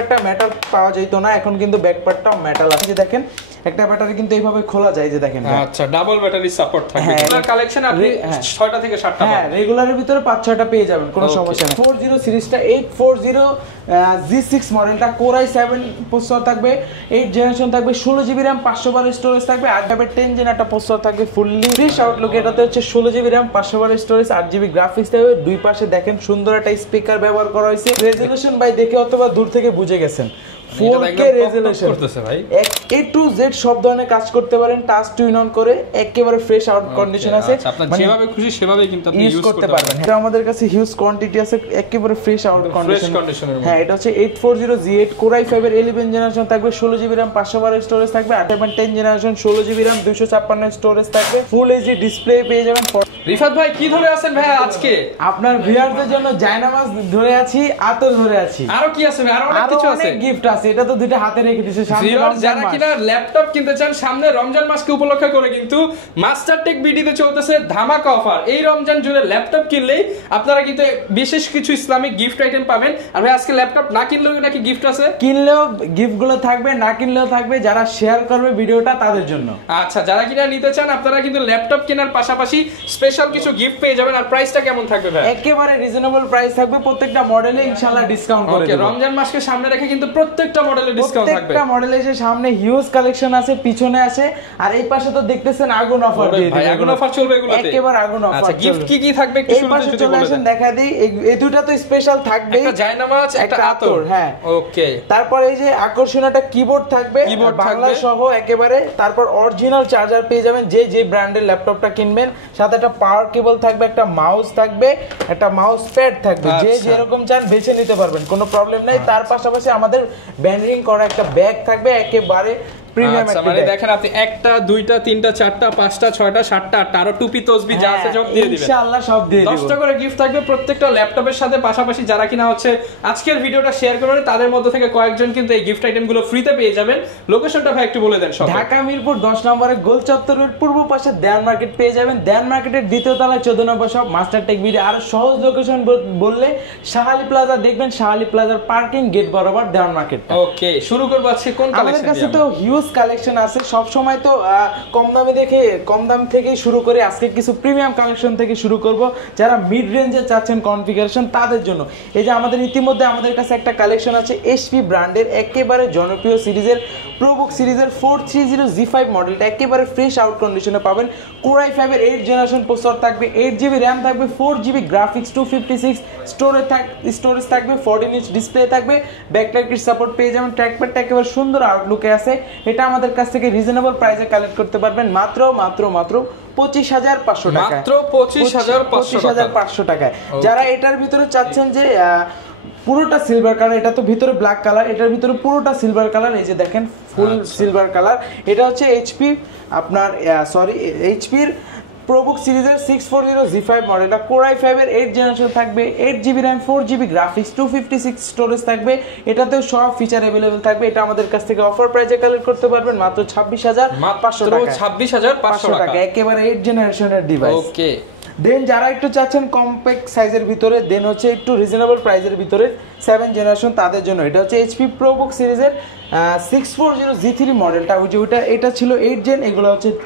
ব্যাকপার্টটা metal পাওয়া যেত না, এখন কিন্তু ব্যাকপার্টটাও মেটাল আছে। দেখেন একটা ব্যাটারি কিন্তু এইভাবে খোলা যায়, যে দেখেন। আচ্ছা, ডাবল ব্যাটারি সাপোর্ট থাকবে। আপনার কালেকশন আপনি 6টা থেকে 7টা হ্যাঁ, রেগুলারের ভিতরে 5-6টা পেয়ে যাবেন, কোনো সমস্যা নেই। 40 সিরিজটা 840 G6 মডেলটা কোর i7 প্রসেসর থাকবে, 8 জেনারেশন থাকবে, 16GB RAM, 512 স্টোরেজ থাকবে, 8GB 10 জেন একটা প্রসেসর থাকবে, ফুললি ফ্রেশ আউটলুক। এটাতে হচ্ছে 16GB RAM, 512 storage, 8GB graphics থাকবে। দুই পাশে দেখেন সুন্দর একটা স্পিকার ব্যবহার করা হয়েছে। রেজোলিউশন ভাই দেখে অথবা দূর থেকে বুঝে গেছেন 4K রেজোলিউশন করতেছে ভাই, A to Z সব ধরনের কাজ করতে পারেন, টাচ টু ইন অন করে একেবারে ফ্রেশ আউট কন্ডিশন আছে, আপনি যেভাবে খুশি সেভাবে কিন্তু আপনি ইউজ করতে পারবেন। এটা আমাদের কাছে হিউজ কোয়ান্টিটি আছে, একেবারে ফ্রেশ আউট কন্ডিশন। হ্যাঁ, এটা হচ্ছে 840 G8 কোর i5 এর 11 জেনারেশন থাকবে, 16GB RAM, 512 স্টোরেজ থাকবে, 8GB 10 generation, 16GB RAM, 256 storage থাকবে, ফুল এইচডি ডিসপ্লে পেয়ে যাবেন। রিফাত ভাই কি ধরে আছেন ভাই আজকে? আপনার ভিউয়ারদের জন্য জায়নামাজ ধরে আছি, আতর ধরে আছি। আরো কি আছে ভাই? আরো অনেক কিছু আছে, গিফট আছে। এটা তো দুইটা হাতে রেখে দিয়েছে। সামনে যারা কিনা ল্যাপটপ কিনতে চান, সামনে রমজান মাসকে উপলক্ষ করে কিন্তু মাস্টারটেক বিডিতে চলতেছে ধামাকা অফার। এই রমজান জুড়ে ল্যাপটপ কিনলেই আপনারা কিন্তু বিশেষ কিছু ইসলামিক গিফট আইটেম পাবেন। আর ভাই আজকে ল্যাপটপ না কিনলেও নাকি গিফট আছে? কিনলেও গিফট গুলো থাকবে, না কিনলেও থাকবে, যারা শেয়ার করবে ভিডিওটা তাদের জন্য। আচ্ছা, যারা কিনা নিতে চান আপনারা কিন্তু ল্যাপটপ কেনার পাশাপাশি স্পেশাল কিছু গিফট পেয়ে যাবেন। আর প্রাইসটা কেমন থাকবে ভাই? একেবারে রিজনেবল প্রাইস থাকবে, প্রত্যেকটা মডেলে ইনশাআল্লাহ ডিসকাউন্ট করে দেব। রমজান মাসকে সামনে রেখে কিন্তু প্রত্যেকটা মডেলে ডিসকাউন্ট থাকবে। প্রত্যেকটা মডেলে এসে সামনে হিউজ কালেকশন আছে, পিছনে আছে, আর এই পাশে তো দেখতেছেন আগুন অফার দিয়ে দিই। আগুন অফার চলবে এগুলোতে, একেবারে আগুন অফার। আচ্ছা, গিফট কি কি থাকবে একটু শুরুতে যদি বলেন। আসেন দেখা দেই, এই দুটো তো স্পেশাল থাকবে, একটা জায়নামাজ, একটা আতর। হ্যাঁ, ওকে। তারপর এই যে আকর্ষণীয় একটা কিবোর্ড থাকবে, বাংলা সহ একেবারে। তারপর অরিজিনাল চার্জার পেয়ে যাবেন, যে ব্র্যান্ডের ল্যাপটপটা কিনবেন। সাথে একটা পাওয়ার কেবল থাকবে, একটা মাউস থাকবে, একটা মাউস প্যাড থাকবে। যে যেরকম চান বেছে নিতে পারবেন, কোনো প্রবলেম নাই। তার পাশাপাশি আমাদের ব্যান্ডিং করা একটা ব্যাগ থাকবে, একেবারে প্রিমিয়াম একটা। মানে দেখেন আপনি একটা, দুইটা, তিনটা, চারটা, পাঁচটা, ছয়টা, সাতটা, আটটা, আরো টুপি তসবি যা আছে সব দিয়ে দিবেন ইনশাআল্লাহ, সব দিয়ে দিব। 10টা করে গিফট থাকবে প্রত্যেকটা ল্যাপটপের সাথে। পাশাপাশি যারা কিনা হচ্ছে আজকের ভিডিওটা শেয়ার করবেন, তাদের মধ্যে থেকে কয়েকজন কিন্তু এই গিফট আইটেম গুলো ফ্রিতে পেয়ে যাবেন। লোকেশনটা ভাই একটু বলে দেন। সব ঢাকা মিরপুর 10 নম্বরে গোল চত্বরের পূর্ব পাশে দেয়ান মার্কেট পেয়ে যাবেন। দেয়ান মার্কেটের দ্বিতীয় তলায় 14 নম্বর শপ মাস্টারটেক বিডি। আর সহজ লোকেশন বললে শাহালি প্লাজা দেখবেন, শাহালি প্লাজার পার্কিং গেট বরাবর দেয়ান মার্কেট। ওকে, শুরু করব আজকে কোন কালেকশন? আমাদের কাছে তো হিউজ কালেকশন আছে। সব সময় তো কম দামে দেখে কম দাম থেকেই শুরু করে, আজকে কিছু প্রিমিয়াম কালেকশন থেকে শুরু করব। যারা মিড রেঞ্জে চাচ্ছেন কনফিগারেশন, তাদের জন্য এই যে আমাদের ইতিমধ্যে আমাদের কাছে একটা কালেকশন আছে HP ব্র্যান্ডের একেবারে জনপ্রিয় সিরিজের প্রোবুক সিরিজের 430 G5 মডেলটা একেবারে ফ্রেশ আউট কন্ডিশনে পাবেন। কোর i5 এর 8 জেনারেশন প্রসেসর থাকবে, 8GB RAM থাকবে, 4GB গ্রাফিক্স, 256 স্টোরেজ থাকবে, 14 ইঞ্চ ডিসপ্লে থাকবে, ব্যাকলাইট সাপোর্ট পেয়ে যাবেন। ট্র্যাকপ্যাডটা একেবারে সুন্দর আউটলুকে আছে। এটা আমাদের কাছ থেকে রিজনেবল প্রাইসে কালেক্ট করতে পারবেন মাত্র 25,500 টাকা। মাত্র 25,500 টাকায়। যারা এটার ভিতরে চাচ্ছেন যে পুরোটা সিলভার কালার, এটা তো ভিতরে ব্ল্যাক কালার, এটার ভিতরে পুরোটা সিলভার কালার, এই যে দেখেন ফুল সিলভার কালার। এটা হচ্ছে HP এর প্রোবুক সিরিজের 640 G5 মডেলটা কোর i5 এর 8 জেনারেশন থাকবে, 8GB RAM, 4GB graphics, 256 storage থাকবে। এটাতেও সব ফিচার अवेलेबल থাকবে। এটা আমাদের কাছ থেকে অফার প্রাইসে কালেক্ট করতে পারবেন মাত্র 26,500 টাকা। 26,500 টাকা, একেবারে 8 জেনারেশনের ডিভাইস। ওকে। দেন যারা একটু চাচ্ছেন কম্প্যাক্ট সাইজের ভিতরে, দেন হচ্ছে একটু রিজনেবল প্রাইসের ভিতরে 7 জেনারেশন, তাদের জন্য এটা হচ্ছে HP প্রোবুক সিরিজের 640 G3 মডেলটা। ওইটা এটা ছিল 8 জেন,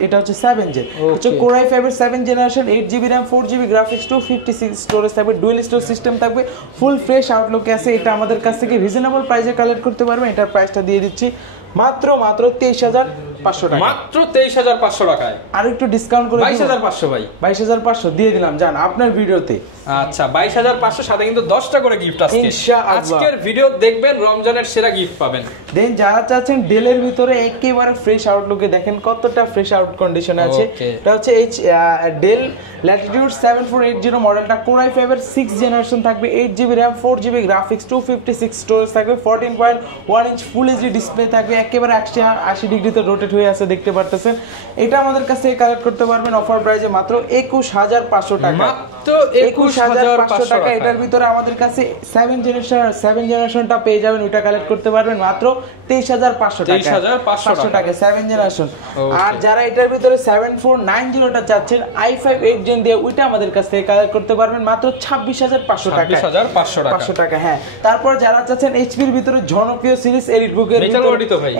এটা হচ্ছে 7 জেন। হচ্ছে কোর i5 এর 7 generation, 8GB RAM, 4GB graphics, 256 storage থাকবে, ডুয়াল স্টোর সিস্টেম থাকবে, ফুল ফ্রেশ আউটলুকে আছে। এটা আমাদের কাছ থেকে রিজনেবল প্রাইসে কালেক্ট করতে পারবেন। এটার প্রাইসটা দিয়ে দিচ্ছি মাত্র 23,500 টাকা। মাত্র 23,500 টাকায়। আর একটু ডিসকাউন্ট করে 22,500 ভাই। 22,500 দিয়ে দিলাম, জান আপনার ভিডিওতে। আচ্ছা, 22,500 সাথে কিন্তু 10টা করে গিফট আছে ইনশাআল্লাহ। আজকের ভিডিও দেখবেন, রমজানের সেরা গিফট পাবেন। দেন যারা চাচ্ছেন ডেলের ভিতরে একেবারে ফ্রেশ আউটলুকে, দেখেন কতটা ফ্রেশ আউট কন্ডিশনে আছে। এটা হচ্ছে ডেল ল্যাটিটিউড 7480 মডেলটা, কোর i5 এর 6 জেনারেশন থাকবে, 8GB RAM, 4GB graphics, 256 storage থাকবে, 14.1 ইঞ্চ ফুল এইচডি ডিসপ্লে থাকবে, একেবারে 180 ডিগ্রিতে রোটেট হয়ে আছে, দেখতে পারতেছেন। এটা আমাদের কাছ থেকে কালেক্ট করতে পারবেন অফার প্রাইসে মাত্র 21,500 টাকা। মাত্র মাত্র 21500 টাকা। এটার ভিতরে আমাদের কাছে 7 জেনারেশনটা পেয়ে যাবেন, ওটা কালেক্ট করতে পারবেন মাত্র 23500 টাকা। 23500 টাকা 7 জেনারেশন। Okay. আর যারা এটার ভিতরে 7490টা চাচ্ছেন i5 8 জেন দিয়ে, ওইটা আমাদের কাছ থেকে কালেক্ট করতে পারবেন মাত্র 26500 টাকা। 26500 টাকা, হ্যাঁ। তারপর যারা চাচ্ছেন এইচপির ভিতরে জনপ্রিয় সিরিজ এলিট বুকের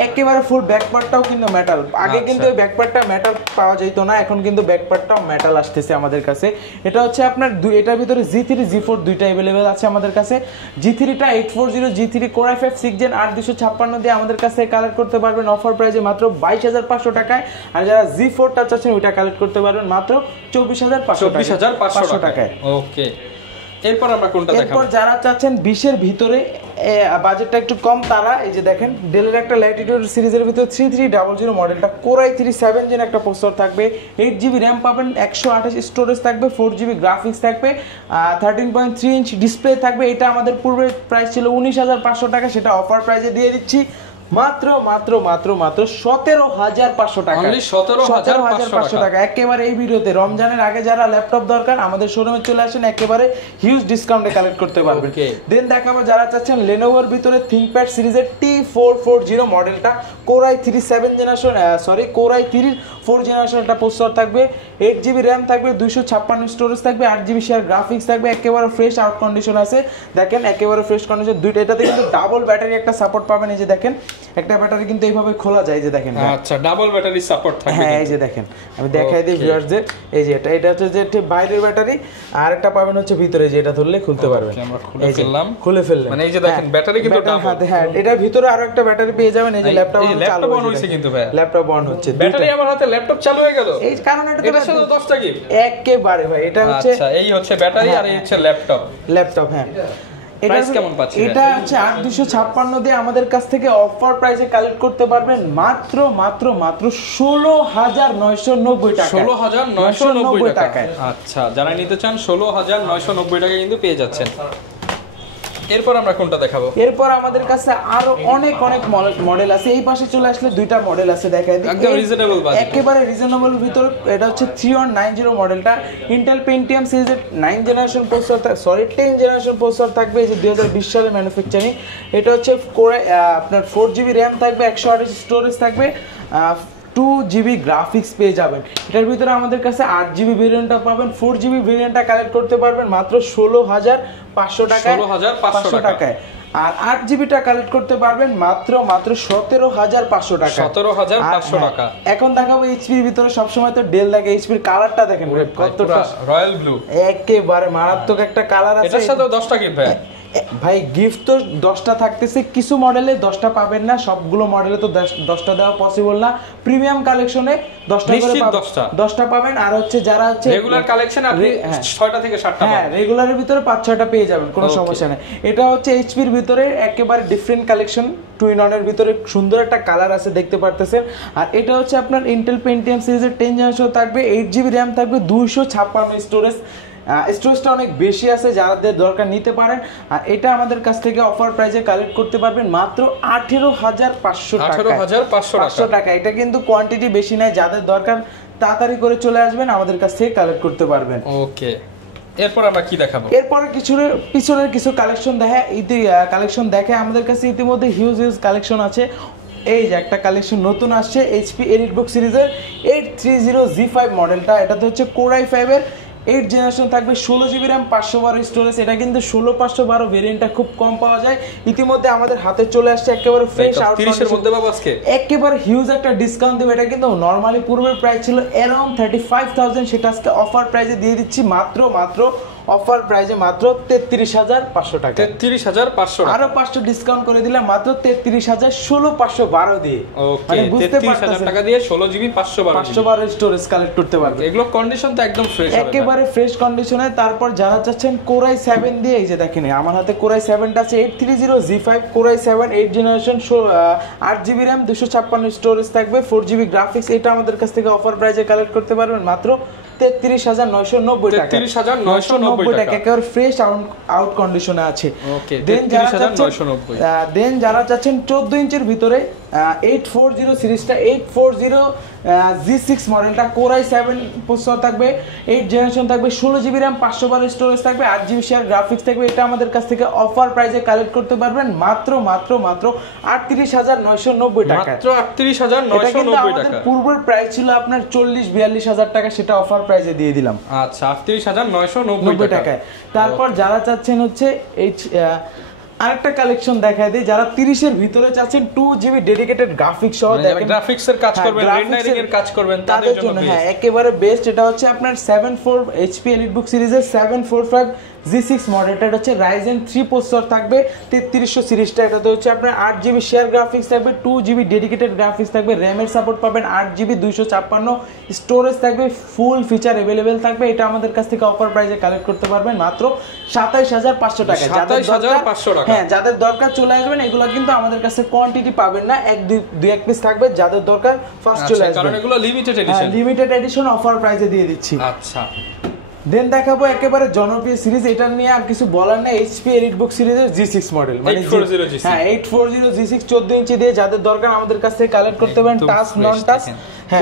একেবারে ফুল ব্যাকপার্টটাও কিন্তু মেটাল। আগে কিন্তু এই ব্যাকপার্টটা মেটাল পাওয়া যেত না, এখন কিন্তু ব্যাকপার্টটাও মেটাল আসতেছে আমাদের কাছে। এটা হচ্ছে আপনার এটার ভিতরে G3 G4 দুইটা अवेलेबल আছে আমাদের কাছে। G3টা 840 G3 Core i5 6 Gen 8256 দিয়ে আমাদের কাছে কালেক্ট করতে পারবেন অফার প্রাইসে মাত্র 22500 টাকায়। আর যারা G4টা চাচ্ছেন ওইটা কালেক্ট করতে পারবেন মাত্র 24500 টাকায়। ওকে, এরপর আমরা কোনটা দেখাবো? এরপর যারা চাচ্ছেন 20 এর ভিতরে বাজেটটা একটু কম, তারা এই যে দেখেন ডেলের একটা ল্যাটিটিউড সিরিজের ভিতরে 3300 মডেলটা Core i3 7 Gen একটা প্রসেসর থাকবে, 8GB RAM পাবেন, 128 স্টোরেজ থাকবে, 4GB গ্রাফিক্স থাকবে, 13.3 ইঞ্চ ডিসপ্লে থাকবে। এটা আমাদের পূর্বে প্রাইস ছিল 19500 টাকা, সেটা অফার প্রাইসে দিয়ে দিচ্ছি মাত্র 17500 টাকা। 17500 টাকা একেবারে এই ভিডিওতে। রমজানের আগে যারা ল্যাপটপ দরকার আমাদের শোরুমে চলে আসেন, একেবারে হিউজ ডিসকাউন্টে কালেক্ট করতে পারবেন। দেন দেখাবো যারা চাচ্ছেন Lenovoর ভিতরে ThinkPad সিরিজের T440 মডেলটা Core i3 7 generation Core i3 4 generation একটা প্রসেসর থাকবে, 8GB RAM থাকবে, 256 স্টোরেজ থাকবে, 8GB শেয়ার গ্রাফিক্স থাকবে, একেবারে ফ্রেশ আউট কন্ডিশন আছে। দেখেন একেবারে ফ্রেশ কন্ডিশন দুইটা। এটাতে কিন্তু ডাবল ব্যাটারি একটা সাপোর্ট পাবেন। এই যে দেখেন একটা ব্যাটারি কিন্তু এইভাবে খোলা যায়, যে দেখেন। আচ্ছা, ডাবল ব্যাটারি সাপোর্ট থাকবে। হ্যাঁ, এই যে দেখেন আমি দেখাই দিই ভিউয়ারদের। এই যে এটা হচ্ছে যে বাইরের ব্যাটারি, আর একটা পাবেন হচ্ছে ভিতরে, যে এটা ধরলে খুলতে পারবেন। আমরা খুলে ফেললাম, মানে এই যে দেখেন ব্যাটারি কিন্তু ডাবল। হ্যাঁ, এটার ভিতরে আরো একটা ব্যাটারি পেয়ে যাবেন। এই যে ল্যাপটপ অন হইছে, কিন্তু ভাই ল্যাপটপ অন হচ্ছে, ব্যাটারি আমার হাতে ল্যাপটপ চালু হয়ে গেল। এই কারণে এটা শুধু 10টা গিফট একেবারে ভাই। এটা হচ্ছে আচ্ছা, এই হচ্ছে ব্যাটারি আর এই হচ্ছে ল্যাপটপ। হ্যাঁ, প্রাইস কেমন পাচ্ছেন? এটা হচ্ছে 8256 দিয়ে আমাদের কাছ থেকে অফার প্রাইসে কালেক্ট করতে পারবেন মাত্র 16990 টাকা। 16990 টাকায়। আচ্ছা, যারা নিতে চান 16990 টাকায় কিন্তু পেয়ে যাচ্ছেন। এরপর আমরা কোনটা দেখাবো? এরপর আমাদের কাছে আরো অনেক মডেল আছে। এই পাশে চলে আসলে দুইটা মডেল আছে, দেখাই দিই। একদম রিজনেবল বাজেট, একেবারে রিজনেবল ভিতর। এটা হচ্ছে 3190 মডেলটা Intel Pentium সিরিজের 10 জেনারেশন প্রসেসর থাকবে। এই যে 2020 সালে ম্যানুফ্যাকচারিং। এটা হচ্ছে আপনার 4GB RAM থাকবে, 128 স্টোরেজ থাকবে, 2GB গ্রাফিক্স পেয়ে যাবেন। এটার ভিতরে আমাদের কাছে 8GB ভেরিয়েন্টটা পাবেন, 4GB ভেরিয়েন্টটা কালেক্ট করতে পারবেন মাত্র 16500 টাকায়। 16500 টাকায়। আর 8GBটা কালেক্ট করতে পারবেন মাত্র 17500 টাকা। 17500 টাকা। এখন দেখাবো এইচপির ভিতরে। সবসময় তো ডেল লাগে, এইচপির কালারটা দেখেন কতটা রয়্যাল ব্লু, একেবারে মারাত্মক একটা কালার আছে। এটার সাথে 10টা গিফট ভাই গিফট তো 10টা থাকতেছে, কিছু মডেলে 10টা পাবেন না, সবগুলো মডেলে তো 10টা দেওয়া পসিবল না। প্রিমিয়াম কালেকশনে 10টা করে 10টা পাবেন। আর হচ্ছে যারা হচ্ছে রেগুলার কালেকশন আপনি 6টা থেকে 7টা পাবেন। হ্যাঁ, রেগুলারের ভিতরে 5-6টা পেয়ে যাবেন, কোনো সমস্যা নেই। এটা হচ্ছে এইচপির ভিতরে একেবারে ডিফারেন্ট কালেকশন। টুইন অনের ভিতরে সুন্দর একটা কালার আছে, দেখতে পারতেছেন। আর এটা হচ্ছে আপনার Intel Pentium সিরিজের 10 জেনারেশন থাকবে, 8GB RAM থাকবে, 256 স্টোরেজ। স্টোরেজটা অনেক বেশি আছে, যাদের দরকার নিতে পারেন। আর এটা আমাদের কাছ থেকে অফার প্রাইসে কালেক্ট করতে পারবেন মাত্র 18500 টাকা। এটা কিন্তু কোয়ান্টিটি বেশি নাই, যাদের দরকার তাড়াতাড়ি করে চলে আসবেন, আমাদের কাছ থেকে কালেক্ট করতে পারবেন। ওকে, এরপর আমরা কি দেখাবো? এরপরে পিছনের কিছু কালেকশন দেখে আমাদের কাছে ইতিমধ্যে হিউজ কালেকশন আছে। এই যে একটা কালেকশন নতুন আসছে HP EliteBook সিরিজের 830G5 মডেলটা। এটাতে হচ্ছে Core i5 এর 8 জেনারেশন থাকবে, 16GB RAM 512 স্টোরেজ। এটা কিন্তু 16512 ভেরিয়েন্টটা খুব কম পাওয়া যায়। ইতিমধ্যে আমাদের হাতে চলে আসছে একেবারে ফ্রেশ আউট 30 এর মধ্যে পাবো আজকে। একেবারে হিউজ একটা ডিসকাউন্ট দেব। এটা কিন্তু নরমালি পূর্বের প্রাইস ছিল अराउंड 35000, সেটা আজকে অফার প্রাইসে দিয়ে দিচ্ছি মাত্র অফার প্রাইসে মাত্র 33500 টাকা। 33500 আরো 500 ডিসকাউন্ট করে দিলাম মাত্র 33000, 16512 দিয়ে। ওকে, 33000 টাকা দিয়ে 16GB 512 স্টোরেজ কালেক্ট করতে পারবে। এগুলো কন্ডিশন তো একদম ফ্রেশ হবে, একেবারে ফ্রেশ কন্ডিশনে। তারপর যারা চাচ্ছেন Core i7 দিয়ে, এই যে দেখেন আমার হাতে Core i7টা আছে 830G5 Core i7 8 generation, 8GB RAM 256 storage থাকবে, 4GB গ্রাফিক্স। এটা আমাদের কাছ থেকে অফার প্রাইসে কালেক্ট করতে পারবেন মাত্র 33,990 টাকা। 33,990 টাকা একেবারে ফ্রেশ আউট কন্ডিশনে আছে। ওকে, দেন যারা 33,990 চাচ্ছেন 14 ইঞ্চির ভিতরে 840 সিরিজটা 840 G6 মডেলটা কোর i7 প্রসেসর থাকবে, 8 জেনারেশন থাকবে, 16GB RAM, 512 স্টোরেজ থাকবে, 8GB শেয়ার গ্রাফিক্স থাকবে। এটা আমাদের কাছ থেকে অফার প্রাইসে কালেক্ট করতে পারবেন মাত্র 38,990 টাকা। মাত্র 38,990 টাকা। পূর্বের প্রাইস ছিল আপনার 40-42 টাকা, সেটা অফার প্রাইসে দিয়ে দিলাম। আচ্ছা, 38,990 টাকায়। তারপর যারা চাচ্ছেন হচ্ছে এই আরেকটা কালেকশন দেখায় দিই, যারা 30 এর ভিতরে চাচ্ছেন 2GB ডেডিকেটেড গ্রাফিক্স সহ, দেখেন গ্রাফিক্স এর কাজ করবেন, রেন্ডারিং এর কাজ করবেন, তাদের জন্য হ্যাঁ একেবারে বেস্ট। এটা হচ্ছে আপনার 74 HP EliteBook সিরিজের 745 G6 মডেলটা, এটা হচ্ছে Ryzen 3 প্রসেসর থাকবে, 3300 সিরিজটা। এটাতে হচ্ছে আপনার 8GB শেয়ার গ্রাফিক্স থাকবে, 2GB ডেডিকেটেড গ্রাফিক্স থাকবে, RAM এর সাপোর্ট পাবেন, 8GB 256 স্টোরেজ থাকবে, ফুল ফিচার अवेलेबल থাকবে। এটা আমাদের কাছ থেকে অফার প্রাইসে কালেক্ট করতে পারবেন মাত্র 27,500 টাকা। 27,500 টাকা। হ্যাঁ, যাদের দরকার চলে আসবেন। এগুলো কিন্তু আমাদের কাছে কোয়ান্টিটি পাবেন না, এক পিস থাকবে, যাদের দরকার ফার্স্ট চলে আসবেন, কারণ এগুলো limited edition. Limited edition offer প্রাইসে দিয়ে দিচ্ছি। আচ্ছা, দেন দেখাবো একেবারে জনপ্রিয় সিরিজ, এটা নিয়ে আর কিছু বলার নাই, HP EliteBook সিরিজের G6 মডেল, মানে 840 G6। হ্যাঁ 840 G6 14 ইঞ্চি দিয়ে, যাদের দরকার আমাদের কাছ থেকে কালেক্ট করতে পারেন। টাচ নন টাচ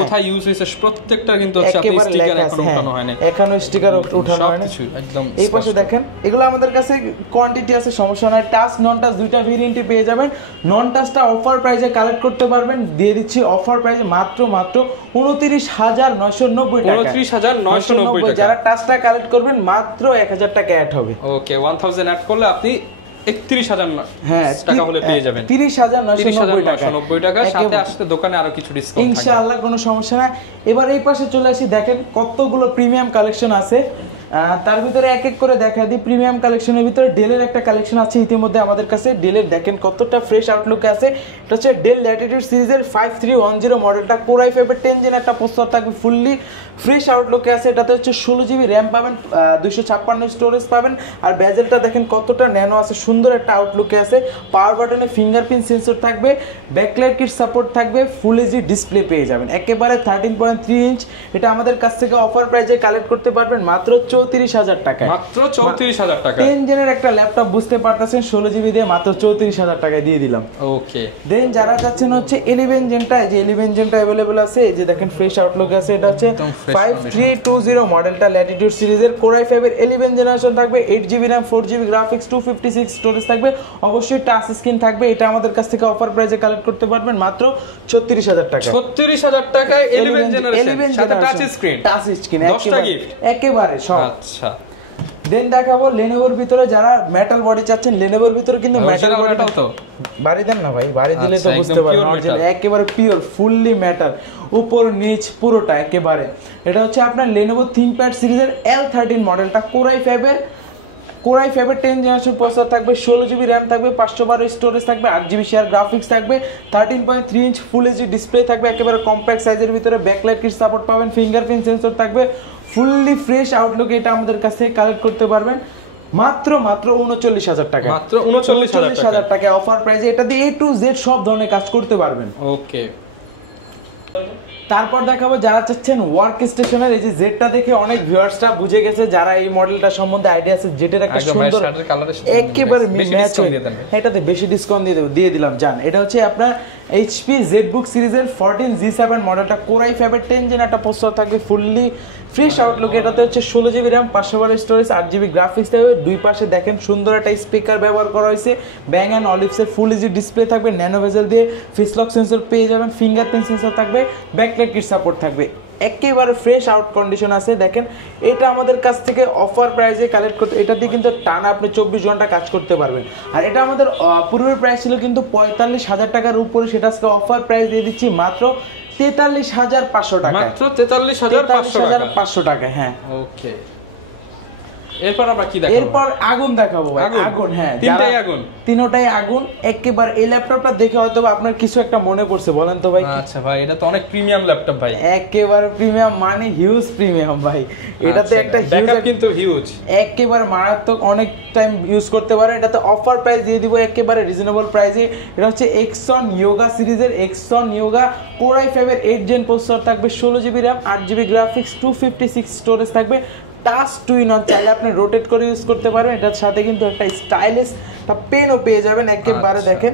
কোথায় ইউজ হয়েছে প্রত্যেকটা কিন্তু হচ্ছে আপনি স্টিকার এখনো উঠানো হয় না, এখনো স্টিকার উঠানো হয় না, সবকিছু একদম। এই পাশে দেখেন, এগুলো আমাদের কাছে কোয়ান্টিটি আছে, সমস্যা নাই। টাচ নন টাচ দুইটা ভেরিয়েন্টে পেয়ে যাবেন। নন টাচটা অফার প্রাইসে কালেক্ট করতে পারবেন, দিয়ে দিচ্ছি অফার প্রাইসে মাত্র 29,990 টাকা। 29,990 টাকা। যারা টাচটা কালেক্ট করবেন মাত্র 1000 টাকা অ্যাড হবে। ওকে, 1000 অ্যাড করলে আপনি 31,000 টাকা হলে পেয়ে যাবেন। 30,990 টাকা। সাথে আসতে দোকানে আরো কিছু ডিসকাউন্ট থাকবে ইনশাআল্লাহ, কোনো সমস্যা না। এবার এই পাশে চলে আসি, দেখেন কতগুলো প্রিমিয়াম কালেকশন আছে। তার ভিতরে এক এক করে দেখা দিই। প্রিমিয়াম কালেকশনের ভিতরে ডেলের একটা কালেকশন আছে ইতিমধ্যে আমাদের কাছে। ডেলের দেখেন কতটা ফ্রেশ আউটলুকে আছে। এটা হচ্ছে ডেল ল্যাটিটিউড সিরিজের 5310 মডেলটা, কোর i5 এর 10 জেন একটা প্রসেসর থাকবে, ফুললি ফ্রেশ আউটলুকে আছে। এটাতে হচ্ছে 16GB RAM পাবেন, 256 স্টোরেজ পাবেন। আর বেজেলটা দেখেন কতটা ন্যানো আছে, সুন্দর একটা আউটলুকে আছে। পাওয়ার বাটনে ফিঙ্গারপ্রিন্ট সেন্সর থাকবে, ব্যাকলাইট কিট সাপোর্ট থাকবে, ফুল এইচডি ডিসপ্লে পেয়ে যাবেন, একেবারে 13.3 ইঞ্চ। এটা আমাদের কাছ থেকে অফার প্রাইসে কালেক্ট করতে পারবেন মাত্র 34,000 টাকায়। মাত্র 34,000 টাকা। 10 জেনের একটা ল্যাপটপ, বুঝতে পারতেছেন, 16GB দিয়ে মাত্র 34,000 টাকায় দিয়ে দিলাম। ওকে, দেন যারা চাচ্ছেন হচ্ছে 11 জেনটা, এই যে 11 জেনটা अवेलेबल আছে, এই যে দেখেন ফ্রেশ আউটলুক আছে। এটা হচ্ছে 5320 মডেলটা, ল্যাটিটিউড সিরিজের, কোর i5 এর 11 জেনারেশন থাকবে, 8GB RAM, 4GB graphics, 256 storage থাকবে, অবশ্যই টাচ স্ক্রিন থাকবে। এটা আমাদের কাছ থেকে অফার প্রাইসে কালেক্ট করতে পারবেন মাত্র 36,000 টাকা। 36,000 টাকায় 11 জেনারেশন সাথে টাচ স্ক্রিন, টাচ স্ক্রিন, 10টা গিফট একেবারে সব। আচ্ছা, দেন দেখাবো লেনোভোর ভিতরে, যারা মেটাল বডি চাচ্ছেন, লেনোভোর ভিতরে কিন্তু মেটাল বডিটাও তো বাড়ি দেন না ভাই, বাড়ি দিলে তো বুঝতে পারবেন, একেবারে পিওর ফুললি মেটাল, উপর নিচ পুরোটা একেবারে। এটা হচ্ছে আপনার লেনোভো থিংকপ্যাড সিরিজের L13 মডেলটা, কোর i5 এর 10 জেনারেশন প্রসেসর থাকবে, 16GB RAM থাকবে, 512 স্টোরেজ থাকবে, 8GB শেয়ার গ্রাফিক্স থাকবে, 13.3 ইঞ্চ ফুল এইচডি ডিসপ্লে থাকবে, একেবারে কম্প্যাক্ট সাইজের ভিতরে, ব্যাকলাইট কিট সাপোর্ট পাবেন, ফিঙ্গারপ্রিন্ট সেন্সর থাকবে, ফুললি ফ্রেশ আউটলুক। এটা আমাদের কাছ থেকে কালেক্ট করতে পারবেন মাত্র 39,000 টাকা। মাত্র 39,000 টাকা অফার প্রাইসে। এটা দিয়ে A to Z সব ধরনের কাজ করতে পারবেন। ওকে, তারপর দেখাবো যারা চাচ্ছেন ওয়ার্ক স্টেশনের, এই যে জেডটা দেখে অনেক ভিউয়ার্সরা বুঝে গেছে, যারা এই মডেলটা সম্বন্ধে আইডিয়া আছে, জেটের একটা সুন্দর একেবারে ম্যাচ, এটাতে বেশি ডিসকাউন্ট দিয়ে দিলাম জান। এটা হচ্ছে আপনার HP ZBook সিরিজের 14G7 মডেলটা, কোর i5 এর 10 জেন একটা প্রসেসর থাকবে, ফুললি ফ্রেশ আউটলুক। এটাতে হচ্ছে 16GB RAM, 512 storage, 8GB graphics থাকবে। দুই পাশে দেখেন সুন্দর একটা স্পিকার ব্যবহার করা হয়েছে, ব্যাং অ্যান্ড অলিভসের ফুল এইচডি ডিসপ্লে থাকবে, ন্যানো ভেজেল দিয়ে ফেসলক সেন্সর পেয়ে যাবেন, ফিঙ্গারপ্রিন্ট সেন্সর থাকবে, ব্যাকলাইট কিট সাপোর্ট থাকবে, একেবারে ফ্রেশ আউট কন্ডিশন আছে। দেখেন এটা আমাদের কাছ থেকে অফার প্রাইসে কালেক্ট করতে, এটা দিয়ে কিন্তু টানা আপনি 24 ঘন্টা কাজ করতে পারবেন। আর এটা আমাদের পূর্বের প্রাইস ছিল কিন্তু 45,000 টাকার উপরে, সেটা আজকে অফার প্রাইস দিয়ে দিচ্ছি মাত্র 43,500 টাকা। মাত্র 43,500 টাকা, হ্যাঁ। ওকে, এরপর আমরা কি দেখাবো? এরপর আগুন দেখাবো ভাই। আগুন, হ্যাঁ, তিনটাই আগুন, তিনটাই আগুন একেবারে। এই ল্যাপটপটা দেখে হয়তো আপনার কিছু একটা মনে পড়ছে, বলেন তো ভাই। আচ্ছা ভাই, এটা তো অনেক প্রিমিয়াম ল্যাপটপ ভাই, একেবারে প্রিমিয়াম মানে হিউজ প্রিমিয়াম ভাই। এটাতে একটা ব্যাকআপ কিন্তু হিউজ, একেবারে মারাত্মক, অনেক টাইম ইউজ করতে পারেন। এটাতে অফার প্রাইস দিয়ে দিব একেবারে রিজনেবল প্রাইসে। এটা হচ্ছে এক্সন ইয়োগা সিরিজের এক্সন ইয়োগা Core i5 এর 8 জেন প্রসেসর থাকবে, 16GB RAM, 8GB graphics, 256 storage থাকবে। টাচ টু ইন অন, চাইলে আপনি রোটেট করে ইউজ করতে পারবেন। এটার সাথে কিন্তু একটা স্টাইলিশ একটা পেনও পেয়ে যাবেন একেবারে। দেখেন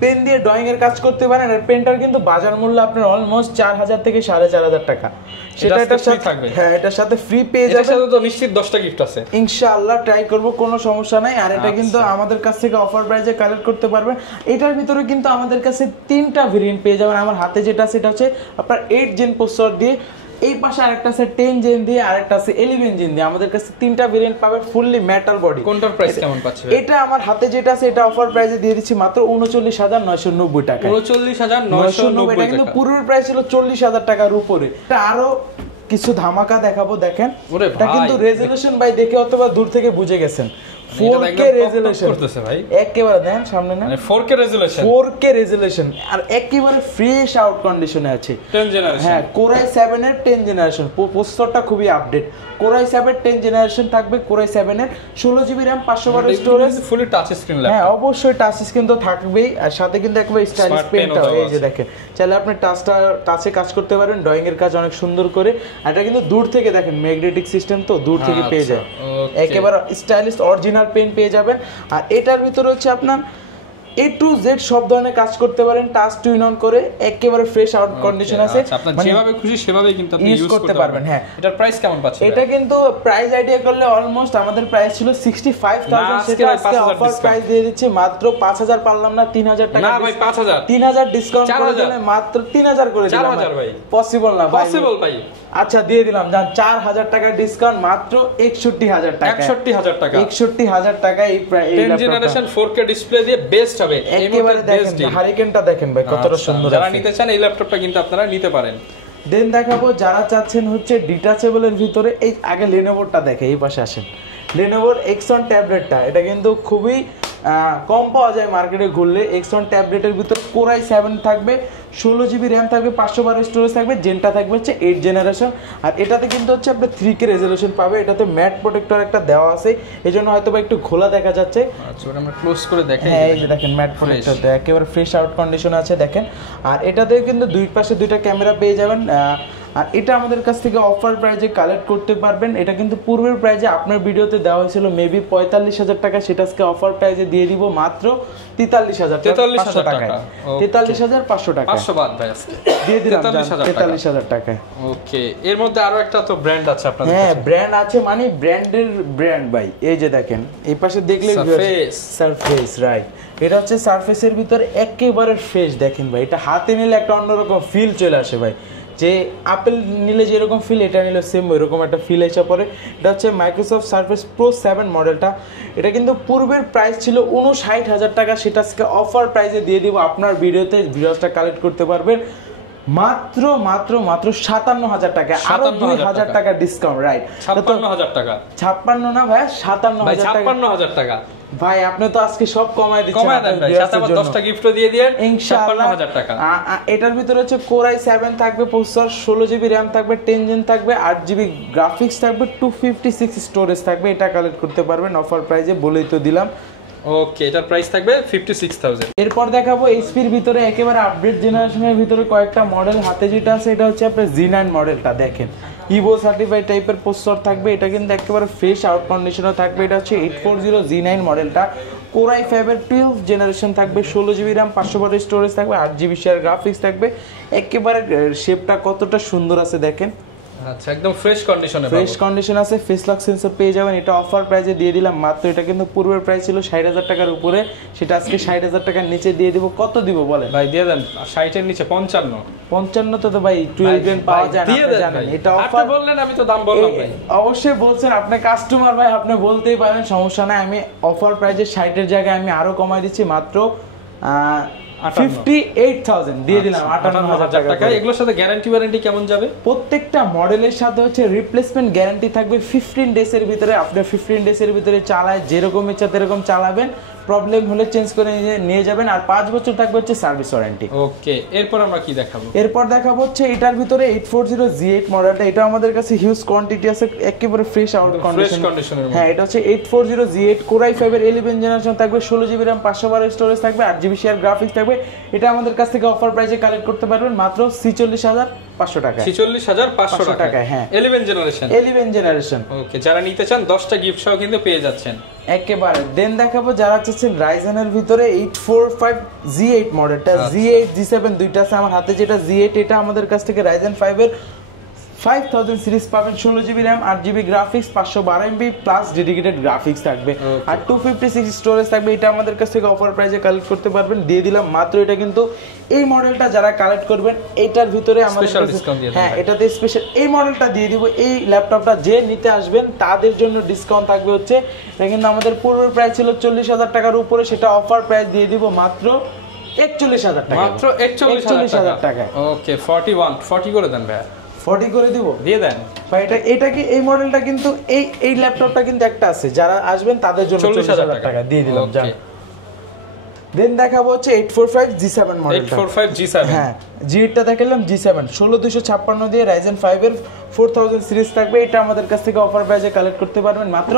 পেন দিয়ে ড্রয়িং এর কাজ করতে পারেন। আর পেনটার কিন্তু বাজার মূল্য আপনার অলমোস্ট 4000 থেকে 4500 টাকা। সেটা এটার সাথে থাকবে, হ্যাঁ, এটার সাথে ফ্রি পেয়ে যাবেন। এটার সাথে তো নিশ্চিত 10টা গিফট আছে, ইনশাআল্লাহ ট্রাই করব, কোনো সমস্যা নাই। আর এটা কিন্তু আমাদের কাছ থেকে অফার প্রাইসে কালেক্ট করতে পারবেন। এটার ভিতরে কিন্তু আমাদের কাছে 3টা ভেরিয়েন্ট পেয়ে যাবেন। আমার হাতে যেটা সেটা হচ্ছে আপনার 8 জেন প্রসেসর দিয়ে, এই পাশে আরেকটা আছে 10 জেন দিয়ে, আরেকটা আছে 11 জেন দিয়ে। আমাদের কাছে 3টা ভেরিয়েন্ট পাবেন, ফুললি মেটাল বডি। কোনটার প্রাইস কেমন পাচ্ছেন? এটা আমার হাতে যেটা আছে এটা অফার প্রাইসে দিয়ে দিচ্ছি মাত্র 39990 টাকা। 39990 টাকা, কিন্তু পূর্বের প্রাইস ছিল 40000 টাকার উপরে। এটা আরো কিছু ধামাকা দেখাবো, দেখেন। এটা কিন্তু রেজোলিউশন ভাই দেখে অথবা দূর থেকে বুঝে গেছেন, 4K রেজোলিউশন করতেছে ভাই, একেবারে দেখেন সামনে না, মানে 4K রেজোলিউশন, 4K রেজোলিউশন, আর একেবারে ফ্রেশ আউট কন্ডিশনে আছে। 10 জেনারেশন, হ্যাঁ, Core i7 এর 10 জেনারেশন, প্রসেসরটা খুবই আপডেট। Core i7 10 জেনারেশন থাকবে, Core i7 এর 16GB RAM, 512 storage, fully touch screen laptop. হ্যাঁ, অবশ্যই টাচ স্ক্রিন তো থাকবেই, আর সাথে কিন্তু একেবারে স্টাইলিশ পেনটা। এই যে দেখেন, চাইলে আপনি টাচে কাজ করতে পারেন, ড্রয়িং এর কাজ অনেক সুন্দর করে। আর এটা কিন্তু দূর থেকে দেখেন, ম্যাগনেটিক সিস্টেম তো দূর থেকে পেয়ে যায়, একেবারে স্টাইলিশ অরিজিনাল পেন পেয়ে যাবেন। আর এটার ভিতরে হচ্ছে আপনার A to Z সব ধরনের কাজ করতে পারেন, টাচ টু ইন অন করে, একেবারে ফ্রেশ আউট কন্ডিশন আছে। আপনি যেভাবে খুশি সেভাবে কিন্তু আপনি ইউজ করতে পারবেন। হ্যাঁ, এটার প্রাইস কেমন পাচ্ছেন? এটা কিন্তু প্রাইস আইডিয়া করলে অলমোস্ট আমাদের প্রাইস ছিল 65000, সেটা আজকে অফার প্রাইস দিয়ে দিচ্ছি মাত্র 5000, পারলাম না 3000 টাকা। না ভাই, 3000 ডিসকাউন্ট করে দিলে মাত্র 3000 করে দিলাম। 4000 ভাই, পসিবল না ভাই, পসিবল ভাই। আচ্ছা দিয়ে দিলাম, জান 4000 টাকা ডিসকাউন্ট, মাত্র 61000 টাকা। 61000 টাকা, 61000 টাকা। এই 10 জেনারেশন 4K ডিসপ্লে দিয়ে বেস্ট হবে। একেবারে দেখেন, হারিকেনটা দেখেন ভাই কতটা সুন্দর। যারা নিতে চান এই ল্যাপটপটা কিন্তু আপনারা নিতে পারেন। দেন দেখাবো যারা চাচ্ছেন হচ্ছে ডিটাচেবলের ভিতরে, এই আগে লেনোভোটা দেখে, এই পাশে আসেন। লেনোভোর এক্সন ট্যাবলেটটা, এটা কিন্তু খুবই কম পাওয়া যায় মার্কেটে ঘুরলে। এক্সন ট্যাবলেটের ভিতর Core i7 থাকবে, 16GB RAM থাকবে, 512 স্টোরেজ থাকবে, জেনটা থাকবে হচ্ছে 8 জেনারেশন। আর এটাতে কিন্তু হচ্ছে আপনি 3K রেজোলিউশন পাবে। এটাতে ম্যাট প্রোটেক্টর একটা দেওয়া আছে, এই জন্য হয়তো বা একটু খোলা দেখা যাচ্ছে। আচ্ছা, ওটা আমরা ক্লোজ করে দেখাই। হ্যাঁ, এই যে দেখেন ম্যাট প্রোটেক্টর একেবারে ফ্রেশ আউট কন্ডিশন আছে, দেখেন। আর এটাতে কিন্তু দুই পাশে দুইটা ক্যামেরা পেয়ে যাবেন। আর এটা আমাদের কাছ থেকে অফার প্রাইজে কালেক্ট করতে পারবেন। এটা কিন্তু পূর্বের প্রাইজে আপনার ভিডিওতে দেওয়া হয়েছিল মেবি 45000 টাকা, সেটা আজকে অফার প্রাইজে দিয়ে দিব মাত্র 43500 টাকা। 43500 টাকা, 500 বাদ ভাই, আজকে দিয়ে দিলাম 43000 টাকা। ওকে, এর মধ্যে আরো একটা তো ব্র্যান্ড আছে আপনাদের কাছে? হ্যাঁ, ব্র্যান্ড আছে, মানে ব্র্যান্ডের ব্র্যান্ড ভাই। এই যে দেখেন, এই পাশে দেখলে সারফেস, রাইট। এটা হচ্ছে সারফেসের ভিতরে একেবারে ফ্রেশ, দেখেন ভাই। এটা হাতে নিলে একটা অন্যরকম ফিল চলে আসে ভাই, যে আপেল নিলে যেরকম ফিল, এটা নিলে সেম ওইরকম একটা ফিল এসে পড়ে। এটা হচ্ছে মাইক্রোসফট সারফেস প্রো 7 মডেলটা। এটা কিন্তু পূর্বের প্রাইস ছিল 59000 টাকা, সেটা আজকে অফার প্রাইসে দিয়ে দিব। আপনার ভিডিওতে ভিউয়ার্সটা কালেক্ট করতে পারবেন মাত্র 57000 টাকা, আরো 2000 টাকা ডিসকাউন্ট, রাইট। 56000 টাকা, 56 না ভাই, 57000 টাকা। ভাই আপনি তো আজকে সব কমায় দিচ্ছেন, কমায় দেন ভাই, সাথে আবার 10টা গিফটও দিয়ে দেন, ইনশাআল্লাহ 56000 টাকা। এটার ভিতরে হচ্ছে Core i7 থাকবে প্রসেসর, 16GB RAM থাকবে, 10 জেন থাকবে, 8GB গ্রাফিক্স থাকবে, 256 স্টোরেজ থাকবে। এটা কালেক্ট করতে পারবেন অফার প্রাইসে, বলেই তো দিলাম। ওকে, এটার প্রাইস থাকবে 56000। এরপর দেখাবো এইচপির ভিতরে একেবারে আপডেট জেনারেশনের ভিতরে কয়েকটা মডেল। হাতে যেটা আছে এটা হচ্ছে আপনার G9 মডেলটা, দেখেন ইভো সার্টিফাইড টাইপের প্রসেসর থাকবে। এটা কিন্তু একেবারে ফ্রেশ আউট কন্ডিশনে থাকবে। এটা হচ্ছে 840 G9 মডেলটা। Core i5 এর 12 জেনারেশন থাকবে, 16GB RAM, 512 স্টোরেজ থাকবে, 8GB শেয়ার গ্রাফিক্স থাকবে। একেবারে শেপটা কতটা সুন্দর আছে দেখেন। আচ্ছা, একদম ফ্রেশ কন্ডিশনে, ফ্রেশ কন্ডিশন আছে, ফেস লক সেন্সর পেয়ে যাবেন। এটা অফার প্রাইসে দিয়ে দিলাম মাত্র, এটা কিন্তু পূর্বের প্রাইস ছিল 60000 টাকার উপরে, সেটা আজকে 60000 টাকার নিচে দিয়ে দিব। কত দিব বলেন ভাই? দিয়ে দেন 60 এর নিচে 55 তো ভাই 12 জেন পাওয়া যায় না, আপনি জানেন। এটা অফার বললেন, আমি তো দাম বললাম ভাই। অবশ্যই বলছেন, আপনি কাস্টমার ভাই, আপনি বলতেই পারেন, সমস্যা নাই। আমি অফার প্রাইসে 60 এর জায়গায় আমি আরো কমাই দিচ্ছি মাত্র 58,000 দিয়ে দিলাম 58,000 টাকা। এগুলোর সাথে গ্যারান্টি ওয়ারেন্টি কেমন যাবে? প্রত্যেকটা মডেলের সাথে হচ্ছে রিপ্লেসমেন্ট গ্যারান্টি থাকবে 15 ডেজ এর ভিতরে। আপনি 15 ডেজ এর ভিতরে চালায় যেরকম ইচ্ছা এরকম চালাবেন, প্রবলেম হলে চেঞ্জ করে নিয়ে যাবেন। আর 5 বছর থাকবে হচ্ছে সার্ভিস ওয়ারেন্টি। ওকে, এরপর আমরা কি দেখাবো? এরপর দেখাবো হচ্ছে এটার ভিতরে 840G8 মডেলটা। এটা আমাদের কাছে হিউজ কোয়ান্টিটি আছে, একেবারে ফ্রেশ আউট কন্ডিশন। হ্যাঁ, এটা হচ্ছে 840G8 Core i5 এর 11 জেনারেশন থাকবে, 16GB RAM, 512 স্টোরেজ থাকবে, 8GB শেয়ার গ্রাফিক্স থাকবে। এটা আমাদের কাছ থেকে অফার প্রাইসে কালেক্ট করতে পারবেন মাত্র 46,500 টাকা। 46,500 টাকা, হ্যাঁ। 11 জেনারেশন। ওকে, যারা নিতে চান 10টা গিফট সহ কিন্তু পেয়ে যাচ্ছেন একেবারে। দেন দেখাবো যারা চাচ্ছেন রাইজেনের ভিতরে 845G8 মডেলটা, G8 G7 দুইটা আছে আমার হাতে। যেটা G8 এটা আমাদের কাছ থেকে রাইজেন 5 এর 5000 সিরিজ পাবেন, 16GB RAM, 8GB graphics, 512MB plus dedicated graphics থাকবে, আর 256 স্টোরেজ থাকবে। এটা আমাদের কাছ থেকে অফার প্রাইসে কালেক্ট করতে পারবেন, দিয়ে দিলাম মাত্র। এটা কিন্তু এই মডেলটা যারা কালেক্ট করবেন এটার ভিতরে আমাদের হ্যাঁ এটাতে স্পেশাল এই মডেলটা দিয়ে দিব। এই ল্যাপটপটা যে নিতে আসবেন তাদের জন্য ডিসকাউন্ট থাকবে হচ্ছে, এটা কিন্তু আমাদের পূর্বের প্রাইস ছিল 40,000 টাকার উপরে, সেটা অফার প্রাইস দিয়ে দিব মাত্র 41,000 টাকা। মাত্র 41,000 টাকা। ওকে, 40 করে দেন ভাই। 40 করে দিব, দিয়ে দেন ভাই। এটা কি এই মডেলটা কিন্তু এই ল্যাপটপটা কিন্তু একটা আছে, যারা আসবেন তাদের জন্য 40,000 টাকা দিয়ে দিলাম। জান দেন দেখাবো হচ্ছে 845G7 মডেলটা। 845G7, হ্যাঁ, G8 টা দেখালাম, G7 16256 দিয়ে Ryzen 5 এর 4000 সিরিজ থাকবে। এটা আমাদের কাছ থেকে অফার প্রাইসে কালেক্ট করতে পারবেন মাত্র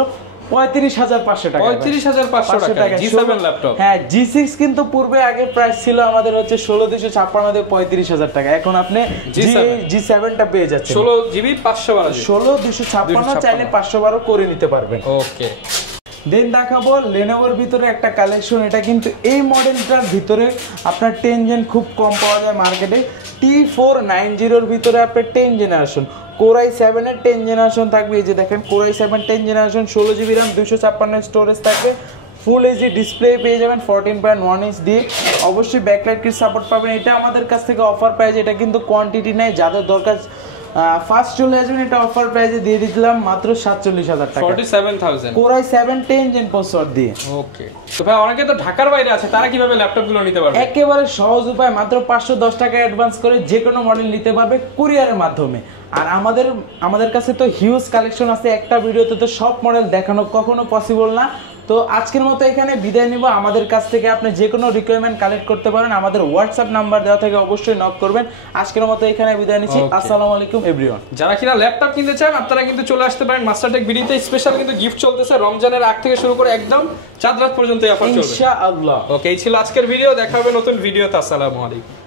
35,500 টাকা। 35,500 টাকা G7 ল্যাপটপ। হ্যাঁ, G6 কিন্তু পূর্বে আগে প্রাইস ছিল আমাদের হচ্ছে 16256 দিয়ে 35,000 টাকা। এখন আপনি G7 টা পেয়ে যাচ্ছেন 16GB 512, 16256 চাইলে 512 করে নিতে পারবেন। ওকে, দেন দেখাবো লেনোভোর ভিতরে একটা কালেকশন। এটা কিন্তু এই মডেলটার ভিতরে আপনার 10 জেন খুব কম পাওয়া যায় মার্কেটে। T490 এর ভিতরে আপনার 10 জেনারেশন Core i7 এর 10 জেনারেশন থাকবে। এই যে দেখেন Core i7 10 generation, 16GB RAM, 256 storage থাকবে, ফুল এইচডি ডিসপ্লে পেয়ে যাবেন, 14.1 ইঞ্চ দিয়ে। অবশ্যই ব্যাকলাইট কিট সাপোর্ট পাবেন। এটা আমাদের কাছ থেকে অফার প্রাইস, এটা কিন্তু কোয়ান্টিটি নাই, যাদের দরকার ফার্স্ট চলে আসবেন। এটা অফার প্রাইসে দিয়ে দিলাম মাত্র 47,000 টাকা, 47,000 Core i7 10 জেন প্রসেসর দিয়ে। ওকে, তো ভাই অনেকে তো ঢাকার বাইরে আছে, তারা কিভাবে ল্যাপটপগুলো নিতে পারবে? একেবারে সহজ উপায়, মাত্র 510 টাকা অ্যাডভান্স করে যে কোনো মডেল নিতে পারবে কুরিয়ারের মাধ্যমে। আর আমাদের কাছে তো হিউজ কালেকশন আছে, একটা ভিডিওতে তো সব মডেল দেখানো কখনো পসিবল না। তো আজকের মতো এখানে বিদায় নিব। আমাদের কাছ থেকে আপনি যে কোনো রিকোয়ারমেন্ট কালেক্ট করতে পারেন, আমাদের হোয়াটসঅ্যাপ নাম্বার দেওয়া থেকে অবশ্যই নক করবেন। আজকের মতো এখানে বিদায় নিচ্ছি। আসসালামু আলাইকুম এভরিওয়ান। যারা কিনা ল্যাপটপ কিনতে চান আপনারা কিন্তু চলে আসতে পারেন মাস্টারটেক বিডিতে। স্পেশাল কিন্তু গিফট চলতেছে রমজানের আগ থেকে শুরু করে একদম চাঁদ রাত পর্যন্ত অফার চলবে ইনশাআল্লাহ। ওকে, এই ছিল আজকের ভিডিও, দেখা হবে নতুন ভিডিওতে। আসসালামু আলাইকুম।